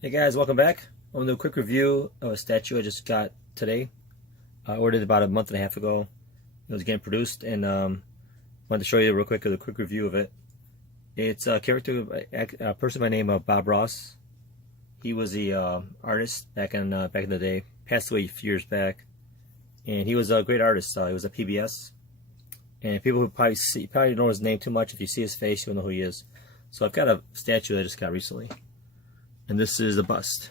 Hey guys, welcome back. I'm gonna do a quick review of a statue I just got today. I ordered it about a month and a half ago. It was getting produced, and wanted to show you real quick a quick review of it. It's a a person by the name of Bob Ross. He was the artist back in the day. Passed away a few years back, and he was a great artist. He was a PBS, and people who probably don't know his name too much. If you see his face, you'll know who he is. So I've got a statue that I just got recently. And this is the bust.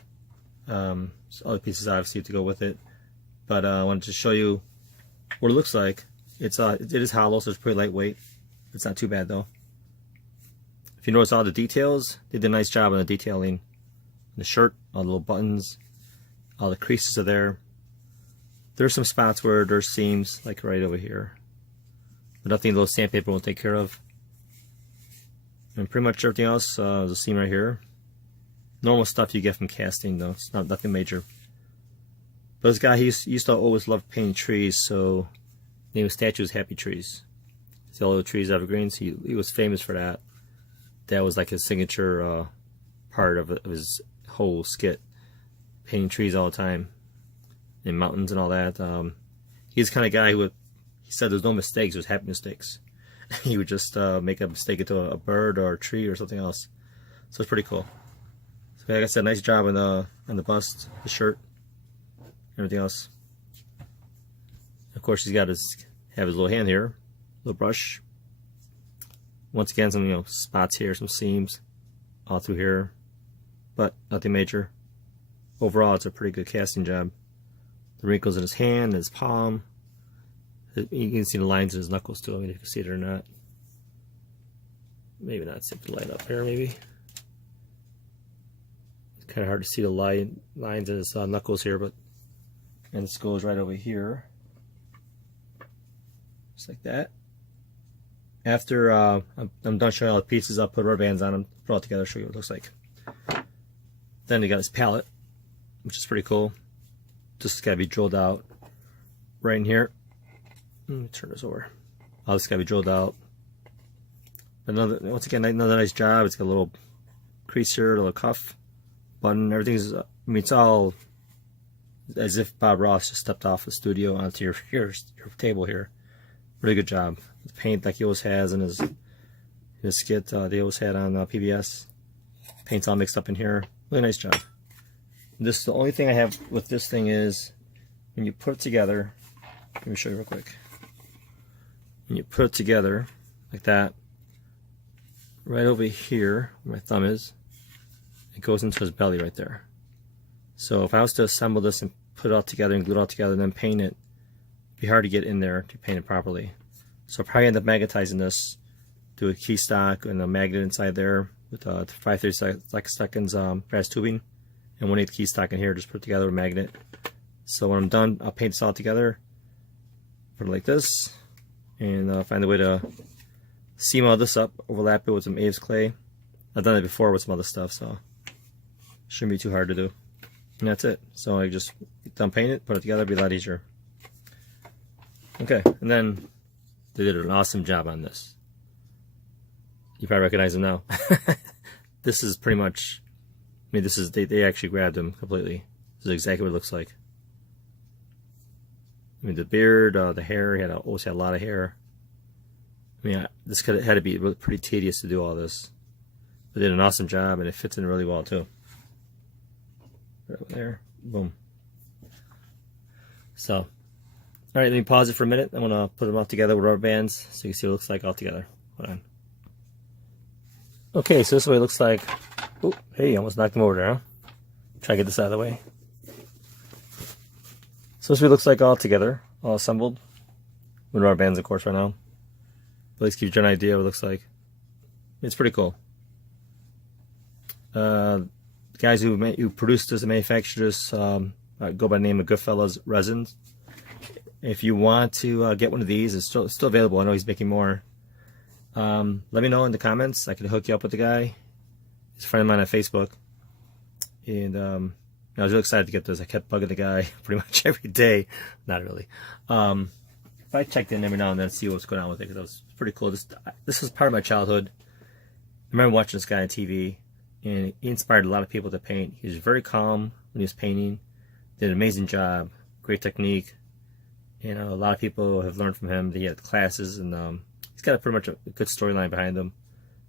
So other pieces obviously to go with it, but I wanted to show you what it looks like. It is hollow, so it's pretty lightweight. It's not too bad though. If you notice all the details, they did a nice job on the detailing. The shirt, all the little buttons, all the creases are there. There's some spots where there's seams, like right over here, but nothing the little sandpaper won't take care of. And pretty much everything else, there's a seam right here. Normal stuff you get from casting though, it's nothing major. But this guy, he used to always love painting trees, so the name of statue is Happy Trees. See all the trees, evergreens, he was famous for that. That was like his signature part of his whole skit. Painting trees all the time. And mountains and all that. He's the kind of guy who he said there's no mistakes, there's happy mistakes. He would just make a mistake into a bird or a tree or something else. So it's pretty cool. Like I said, nice job on the bust, the shirt, everything else. Of course, he's got his little hand here, little brush. Once again, some spots here, some seams, all through here, but nothing major. Overall, it's a pretty good casting job. The wrinkles in his hand, his palm. You can see the lines in his knuckles too. I mean, if you can see it or not. Maybe not. See the light up here, maybe. Kind of hard to see the lines in his knuckles here, but and this goes right over here, just like that. After I'm done showing all the pieces, I'll put rubber bands on them, put it all together, show you what it looks like. Then he got his palette, which is pretty cool. Just got to be drilled out right in here. Let me turn this over. All this got to be drilled out. Once again, another nice job. It's got a little crease here, a little cuff. Button, everything's, I mean, it's all as if Bob Ross just stepped off the studio onto your table here. Really good job. The paint like he always has in his skit, they always had on PBS. Paint's all mixed up in here. Really nice job. The only thing I have with this thing is when you put it together, let me show you real quick. When you put it together like that, right over here where my thumb is, it goes into his belly right there. So if I was to assemble this and put it all together and glue it all together and then paint it, it'd be hard to get in there to paint it properly. So I'll probably end up magnetizing this, do a key stock and a magnet inside there with 5/32 seconds brass tubing and 1/8 key stock in here, just put it together with a magnet. So when I'm done, I'll paint this all together, put it like this, and find a way to seam all this up, overlap it with some Aves clay. I've done it before with some other stuff, so shouldn't be too hard to do. And that's it. So I just done paint it, put it together, it'll be a lot easier. Okay, and then they did an awesome job on this. You probably recognize him now. This is pretty much, I mean, this is, they actually grabbed him completely. This is exactly what it looks like. I mean, the beard, the hair, he always had a lot of hair. I mean, this had to be pretty tedious to do all this. They did an awesome job, and it fits in really well too. Right over there, boom. So, all right, let me pause it for a minute. I'm gonna put them all together with rubber bands so you can see what it looks like all together. Hold on. Okay, so this is what it looks like. Oh, hey, almost knocked him over there, huh? Try to get this out of the way. So this is what it looks like all together, all assembled. With rubber bands, of course, right now. But at least gives you an idea of what it looks like. It's pretty cool. Guys who produced this and manufactured this go by the name of Goodfellas Resins. If you want to get one of these, it's still available. I know he's making more. Let me know in the comments. I can hook you up with the guy. He's a friend of mine on Facebook. And I was really excited to get this. I kept bugging the guy pretty much every day. Not really. I checked in every now and then to see what's going on with it, because it was pretty cool. This was part of my childhood. I remember watching this guy on TV. and he inspired a lot of people to paint. He was very calm when he was painting, did an amazing job, great technique. You know, a lot of people have learned from him. He had classes, and he's got pretty much a good storyline behind him.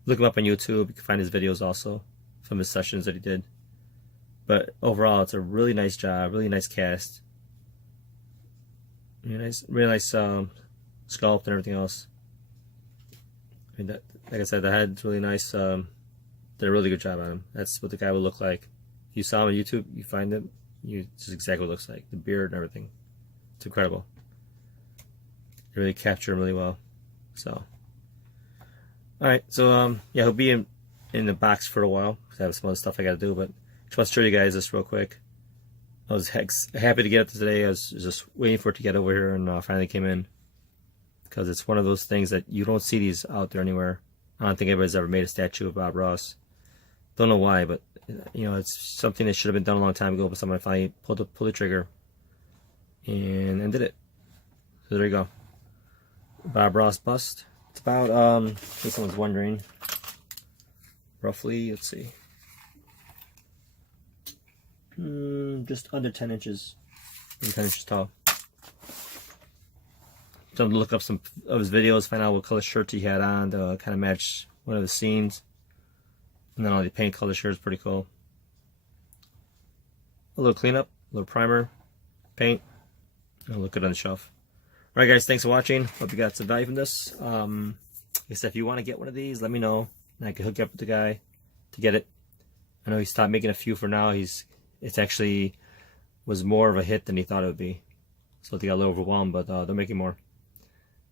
Look him up on YouTube. You can find his videos also from his sessions that he did. But overall, it's a really nice job, really nice cast. Really nice sculpt and everything else. I mean, like I said, the head's really nice. Did a really good job on him. That's what the guy would look like. If you saw him on YouTube, you find him, this is exactly what it looks like. The beard and everything. It's incredible. They really capture him really well. So, alright, so yeah, he'll be in the box for a while because I have some other stuff I gotta do, but I just want to show you guys this real quick. I was happy to get it today. I was just waiting for it to get over here, and finally came in. Because it's one of those things that you don't see these out there anywhere. I don't think anybody's ever made a statue of Bob Ross. Don't know why, but you know, it's something that should have been done a long time ago, but somebody finally pulled the trigger and did it. So there you go. Bob Ross bust. It's about, in case someone's wondering, roughly, let's see, just under 10 inches. 10 inches tall. So I'm gonna look up some of his videos, find out what color shirt he had on to kind of match one of the scenes. And then all the paint color shirt is pretty cool. A little cleanup, a little primer, paint, and it'll look good on the shelf. Alright guys, thanks for watching. Hope you got some value from this. Like I said, if you want to get one of these, let me know. And I can hook you up with the guy to get it. I know he stopped making a few for now. It's actually was more of a hit than he thought it would be. So they got a little overwhelmed, but they're making more.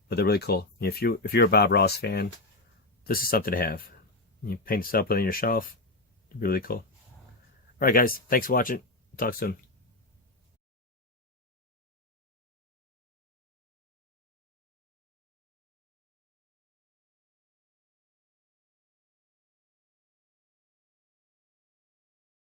But they're really cool. If you're a Bob Ross fan, this is something to have. You paint this up on your shelf, it'd be really cool. Alright guys, thanks for watching. Talk soon.